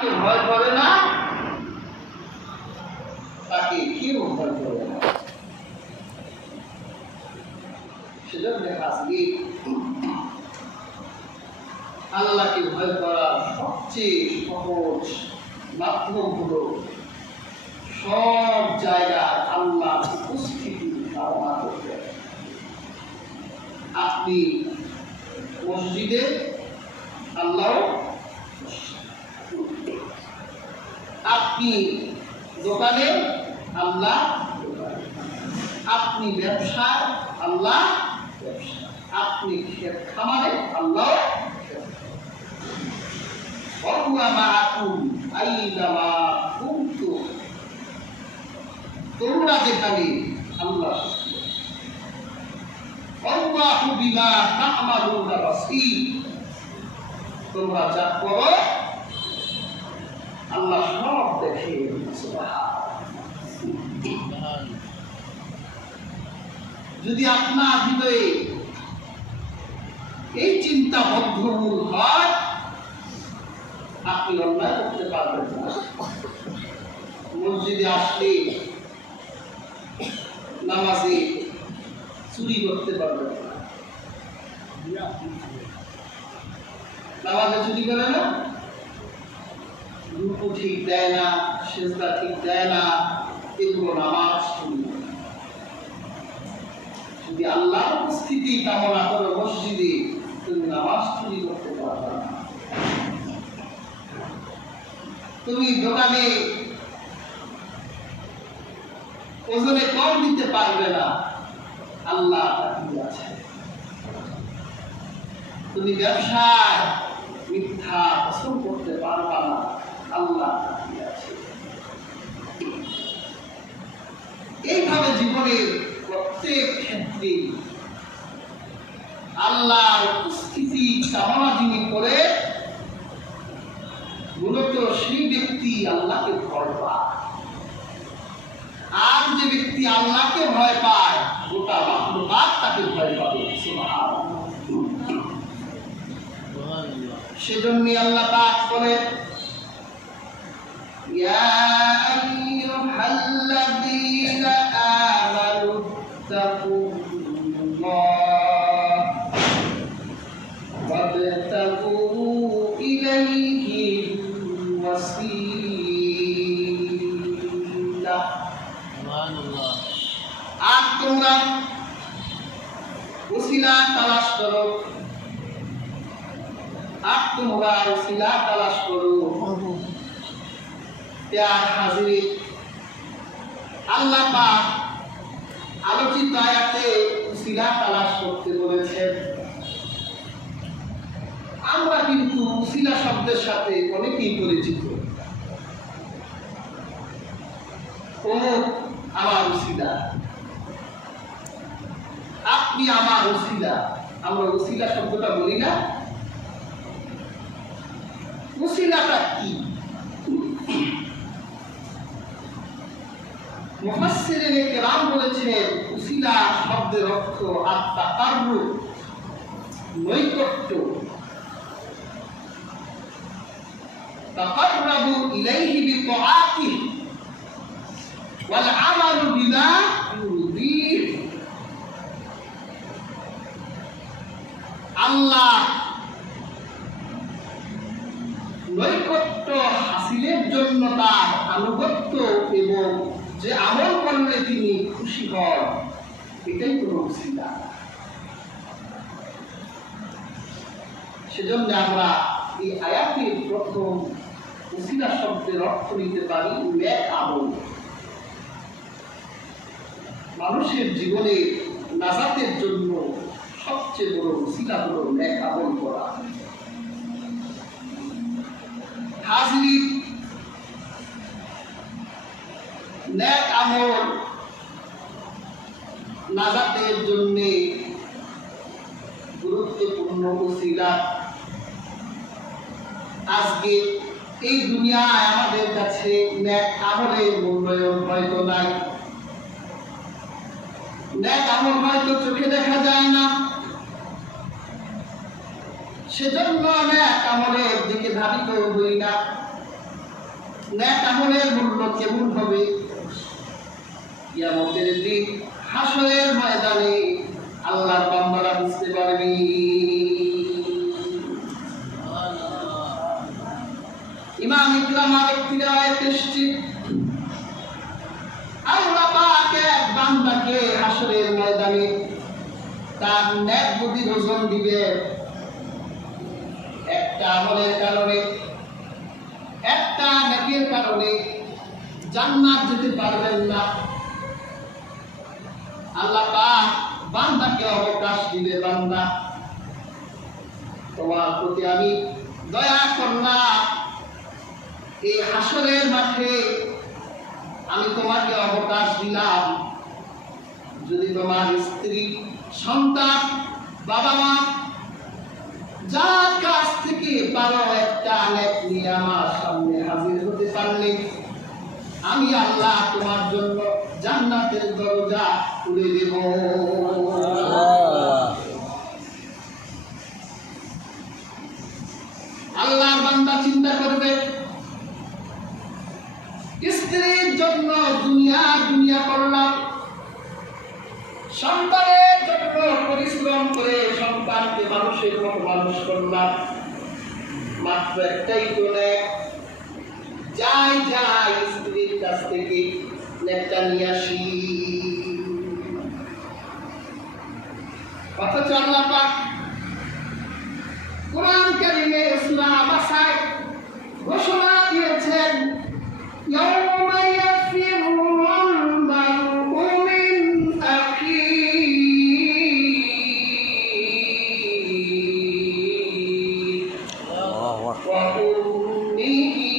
করে করে আল্লাহকে ভয় করার সবচেয়ে সহজ মাধ্যম হলো সব জায়গায় আল্লাহ উপস্থিতি ধারণা করতে আপনি মসজিদে আল্লাহ আপনি দোকানে আল্লাহ আপনি ব্যবসায় আল্লাহ ব্যবসা আপনি খামারে আল্লাহ তোমরা যা করো আল্লাহ সব দেখে যদি আপনার হৃদয়ে এই চিন্তা বদ্ধমূল হয়, আপনি অন্যায় করতে পারবেন না। মসজিদে আসলে নামাজে চুরি করতে পারবেন না। নামাজে চুরি করে না? রুকু ঠিক দেয় না সেজদা ঠিক দেয় না এগুলো নামাজ যদি উপস্থিতি কামনা মসজিদে, তুমি নামাজ করতে পারবে না। তুমি দোকানে ওজনে কম দিতে পারবে না। আল্লাহ আছে তুমি ব্যবসায় মিথ্যা পছন্দ করতে পারবা আল্লাহ আছে এইভাবে জীবনের প্রত্যেক ক্ষেত্রে আল্লাহর উপস্থিতি কামনা যিনি করে মূলত সেই ব্যক্তি আল্লাহকে ভয় পায়। আর যে ব্যক্তি আল্লাহকে ভয় পায় গোটা মাহলুকাত তাকে ভয় পাবে। সেজন্য আল্লাহ পাক বলেন ইয়া আইয়ুহাল্লাযীনা আমানু তাকুল্লাহ ওয়াবতাগু ইলাইহি ওয়াসিলা আর তোমরা ওসিলা তালাশ করো আর তোমরা ওসিলা তালাশ করো প্যার হাজির। আল্লাহ আলোচিত আয়াতে উসিলা তালাশ করতে বলেছেন। আমরা কিন্তু উসিলা শব্দের সাথে অনেকেই পরিচিত। অমুক আমার উসিলা। আপনি আমার উসিলা। আমরা উসিলা শব্দটা বলি না। উসিলাটা কি? শব্দের অর্থ আত্মাকাররু নৈকট্য। তাকাররাবু ইলাইহি বিতাআতিহি ওয়াল আমালু বিমা ইউরদিহ আল্লাহ নৈকট্য হাসিলের জন্য তার আনুগত্য এবং যে আমল করলে তিনি খুশি হন, এটাই কোনো উসিলা সেজন্য আমরা এই আয়াতের প্রথম উসিলা শব্দের অর্থ নিতে পারি ন্যাক আমল। মানুষের জীবনে নাজাতের জন্য সবচেয়ে বড় উসিলা হলো ন্যাক আমল করা। হাজরি ন্যাক আমল নাজাতের জন্য গুরুত্বপূর্ণ উসিলা আজকে এই দুনিয়ায় আমাদের কাছে ন্যাক আমলের মূল্যায়ন হয়তো নাই। ন্যাক আমল হয়তো চোখে দেখা যায় না। সেজন্য ন্যাক আমলের দিকে ধাবিত হই না। ন্যাক আমলের মূল্য কেমন হবে? কিয়ামতের দিন হাসরের ময়দানে আল্লাহর বান্দারা বুঝতে পারবি। ইমাম ইকরাম আরেকটি রায়তে এসেছে আল্লাহ পাক এক বান্দাকে হাসরের ময়দানে তার ন্যাক বুদ্ধি ওজন দিবে। একটা আমলের কারণে, একটা ন্যাকের কারণে জান্নাত যেতে পারবেন না। আল্লাহ পাক বান্দাকে অবকাশ দিবে, বান্দা। তোমার প্রতি আমি দয়া করলাম এই হাসরের মাঠে আমি তোমাকে অবকাশ দিলাম। যদি তোমার স্ত্রী, সন্তান বাবা মা যার কাছ থেকে পারো একটা আলেপ নিয়ে আমার সামনে হাজির হতে পারলে, আমি আল্লাহ তোমার জন্য জান্নাতের দরজা খুলে দেব আল্লাহ বান্দা চিন্তা করবে, স্ত্রীর জন্য দুনিয়া দুনিয়া করলাম, সন্তানের জন্য পরিশ্রম করে সন্তানকে মানুষের মতো মানুষ করলাম মাত্র একটাই তো। যাই যাই স্ত্রীর কাছ থেকে নেকটা নিয়ে আসি অথচ আল্লাহ পাক কোরআন কারিমে সূরা বাসায় ঘোষণা দিয়েছেন يوم يفر المرء من أخيه وأمه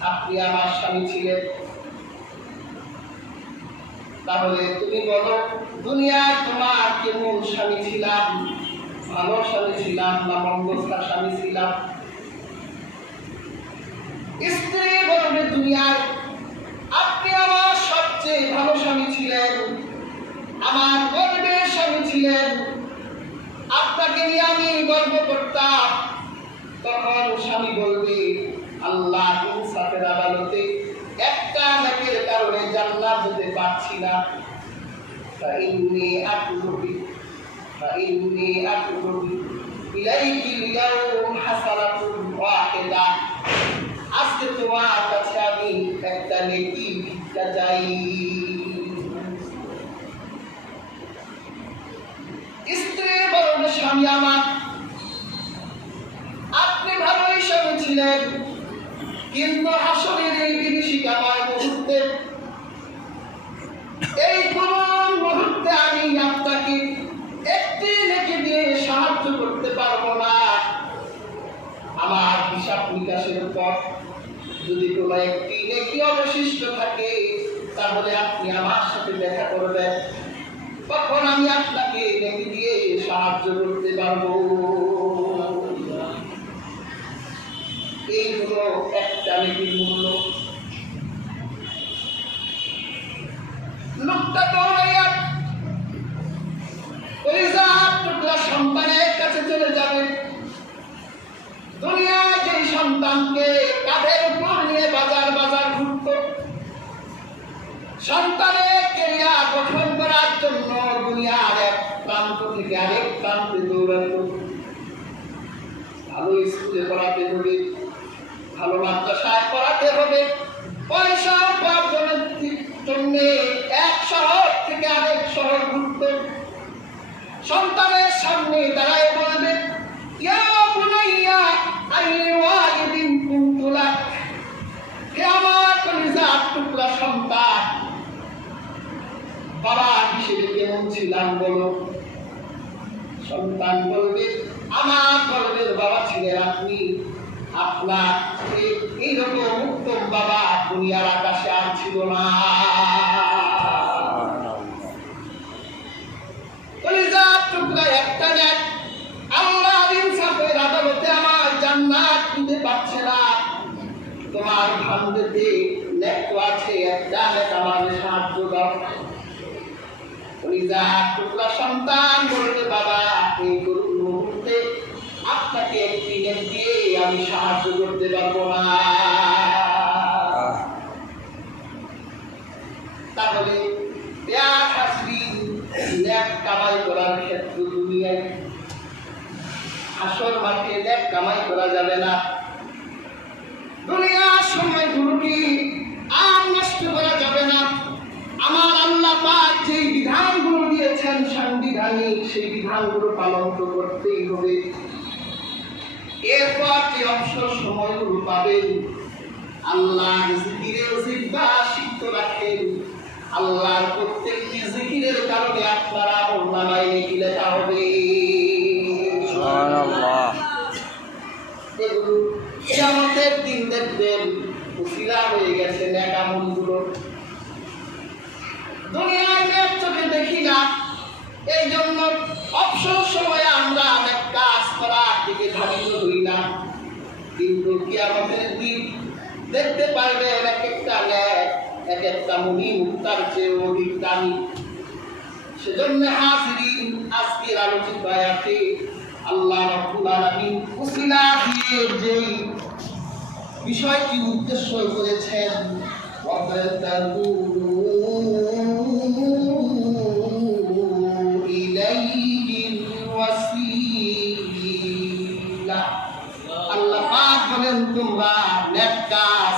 আপনি আমার স্বামী ছিলেন। তাহলে তুমি বলো, দুনিয়ায় তোমার কেমন স্বামী ছিলাম? ভালো স্বামী ছিলাম না মঙ্গলটা স্বামী ছিলাম? স্ত্রী বলবে দুনিয়ায়, আপনি আমার সবচেয়ে ভালো স্বামী ছিলেন। আমার গর্বের স্বামী ছিলেন। আপনাকে নিয়ে আমি গর্ব করতাম। তখন স্বামী বলবে আল্লাহ ইনসাফের আদালতে একটা নাকের কারণে জান্নাত যেতে পারছি না فإني أطلب فإني أطلب إليك اليوم حسنة واحدة আজকে তোমার কাছে আমি একটা নেকি ভিক্ষা চাই স্ত্রী বলবে স্বামী আমার আপনি ভালোই স্বামী ছিলেন কিন্তু আসলের এই বিভীষিকাময় মুহূর্তে, এই কোন মুহূর্তে আমি আপনাকে একটি লেখে দিয়ে সাহায্য করতে পারব না। আমার হিসাব নিকাশের পর যদি কোনো একটি নেকি অবশিষ্ট থাকে, তাহলে আপনি আমার সাথে দেখা করবেন। তখন আমি আপনাকে নেকি দিয়ে সাহায্য করতে পারব? এই হলো একটা নেকির মূল্য। লোকটা দৌড়াইয়া সন্তানের কাছে চলে যাবে। দুনিয়ায় যে সন্তানকে কাঁধের উপর নিয়ে বাজার বাজার ঘুরত, সন্তানের কেরিয়ার গঠন করার জন্য দুনিয়ার এক প্রান্ত থেকে আরেক প্রান্তে দৌড়াত। ভালো স্কুলে পড়াতে হবে ভালো মাদ্রাসায় পড়াতে হবে। পয়সা উপার্জনের জন্য এক শহর থেকে আরেক শহর ঘুরতে। সন্তানের সামনে দাঁড়ায় বলবে কে আমার টুকরা সন্তান। বাবা হিসেবে কেমন ছিলাম বলো? সন্তান বলো তোমার ভান্ডেতে নেক তো আছে একটা নেক আমার সাহায্য দাও। কলিজার টুকরা সন্তান বলতে বাবা এই মুহূর্তে। আপনাকে একটি দিয়ে আমি সাহায্য করতে পারব না। তাহলে ন্যাক কামাই করার ক্ষেত্র দুনিয়ায়। হাসর মাঠে ন্যাক কামাই করা যাবে না। দুনিয়ার সময়গুলোকে আর নষ্ট করা যাবে না। আমার আল্লাহ পাক যে বিধানগুলো দিয়েছেন সাংবিধানিক, সেই বিধানগুলো পালন তো করতেই হবে। এরপর যে অবসর সময়গুলো পাবেন, আল্লাহ জিকিরে জিব্বা সিদ্ধ রাখেন। আল্লাহর প্রত্যেকটি জিকিরের কারণে আপনারা নেকি লেখা হবে। কিয়ামতের দিন দেখবেন উসিলা হয়ে গেছে ন্যাক আমলগুলো দুনিয়ায় ন্যাক চোখে দেখি না। এই জন্য অবসর সময়ে আমরা অনেক কাজ হই না। কিন্তু দিন দেখতে পারবেন এক একটা ন্যাক এক একটা মুনি মুক্তার চেয়ে অধিক দামি। সেজন্য হাজিরিন, আজকের আলোচিত আয়াতে আল্লাহ রাব্বুল আলামিন উসিলা দিয়ে যেই বিষয়টি উদ্দেশ্য করেছেন আল্লাহ পাক বলেন তোমরা নেক কাজ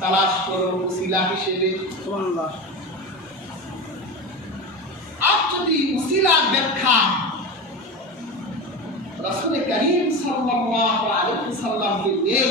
তালাশ করো উসিলা হিসেবে। আর যদি উসিলার ব্যাখ্যা রসুল করিম সাল্লাহ আলহ সাল্লামকে নেই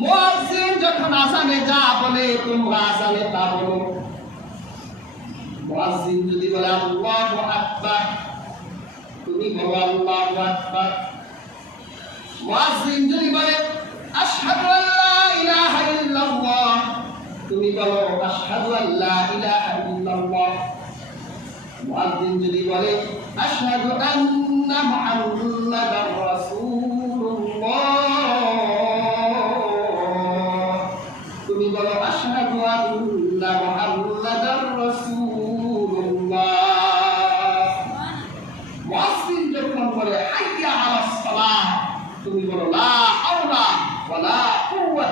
মুয়াজ্জিন যখন আজানে যা বলে, তোমরা আজানে তা বলো। মুয়াজ্জিন যদি বলে, আল্লাহু আকবার তুমি বলো, আল্লাহু আকবার মুয়াজ্জিন যদি বলে, আশহাদু আল্লা ইলাহা ইল্লাল্লাহ তুমি বলো, আশহাদু আল্লা ইলাহা ইল্লাল্লাহ মুয়াজ্জিন যদি বলে, আশহাদু আন্না মুহাম্মাদার রাসূলুল্লাহ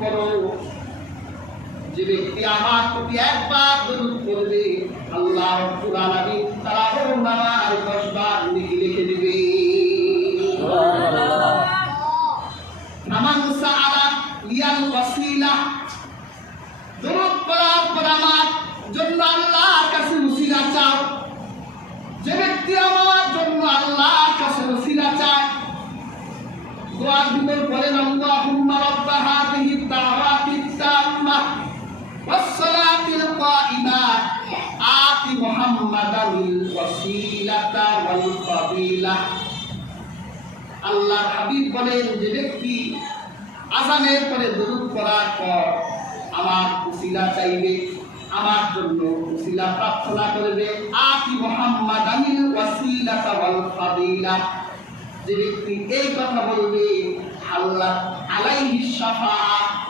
পড়ো যে ব্যক্তি আমার প্রতি একবার দরুদ করবে আল্লাহ রব্বুল আলামিন তার নামার দশ বার লিখে লিখে দিবে। আমান সাআলা লিয়াল ওয়াসিলা। দরুদ পড়ার পর আমার জন্য আল্লাহর কাছে উসিলা চাও। যে ব্যক্তি আমার জন্য আল্লাহর কাছে উসিলা চায় দোয়ার ভিতর বলেন, আল্লাহুম্মা রাব্বা والصلاة القائمة آت আতি মুহাম্মাদানিল ওয়াসিলাতা ওয়াল ফাদিলা আল্লাহর হাবিব বলেন যে ব্যক্তি আজানের পরে দরুদ পড়ার পর আমার উসিলা চাইবে আমার জন্য উসিলা প্রার্থনা করবে আতি মুহাম্মাদ আমিল ওয়াসিলাতা ওয়াল ফাদিলা যে ব্যক্তি এই কথা বলবে আল্লাহ আলাইহি শাফা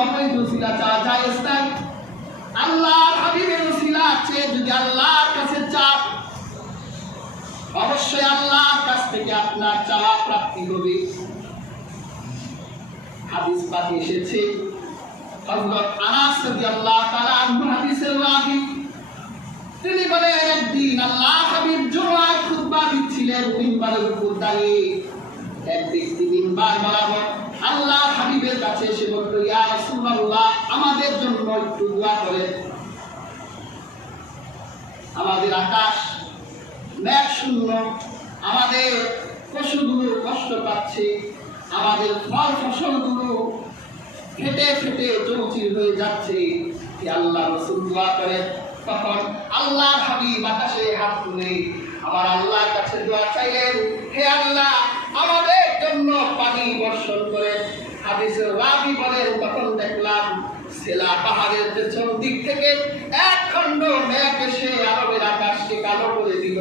অবৈধ উসিলা চাওয়া উসিলা চেয়ে যদি আল্লাহর কাছে অবশ্যই আল্লাহর কাছ থেকে আপনার প্রাপ্তি হবে। হাদিস এসেছে, হযরত আনাস রাদিয়াল্লাহু তাআলা আনহু হাদিসের রাবি তিনি বলেন, একদিন আল্লাহ হাবিব জুমার খুতবা দিচ্ছিলেন, মিম্বারের উপর দাঁড়িয়ে। এক ব্যক্তি মিম্বার বরাবর আল্লাহ হাবিবের কাছে এসে বলল, ইয়া রাসূলুল্লাহ, আমাদের জন্য একটু দোয়া করেন। আমাদের আকাশ মেঘ শূন্য, আমাদের পশুগুলো কষ্ট পাচ্ছে, আমাদের ফল ফসলগুলো ফেটে ফেটে চৌচির হয়ে যাচ্ছে। হে আল্লাহ রসুল, দোয়া করে তখন আল্লাহর হাবিব আকাশে হাত তুলে আমার আল্লাহর কাছে দোয়া চাইলেন, হে আল্লাহ, আমাদের জন্য পানি বর্ষণ করে হাদিসের রাবি বলেন তখন দেখলাম। সেলা পাহাড়ের পেছন দিক থেকে এক খণ্ড ম্যাপ এসে আরবের আকাশকে কালো করে দিল।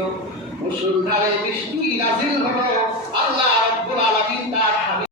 মুসলধারে বৃষ্টি নাজিল হলো। আল্লাহ রব্বুল আলমিন তার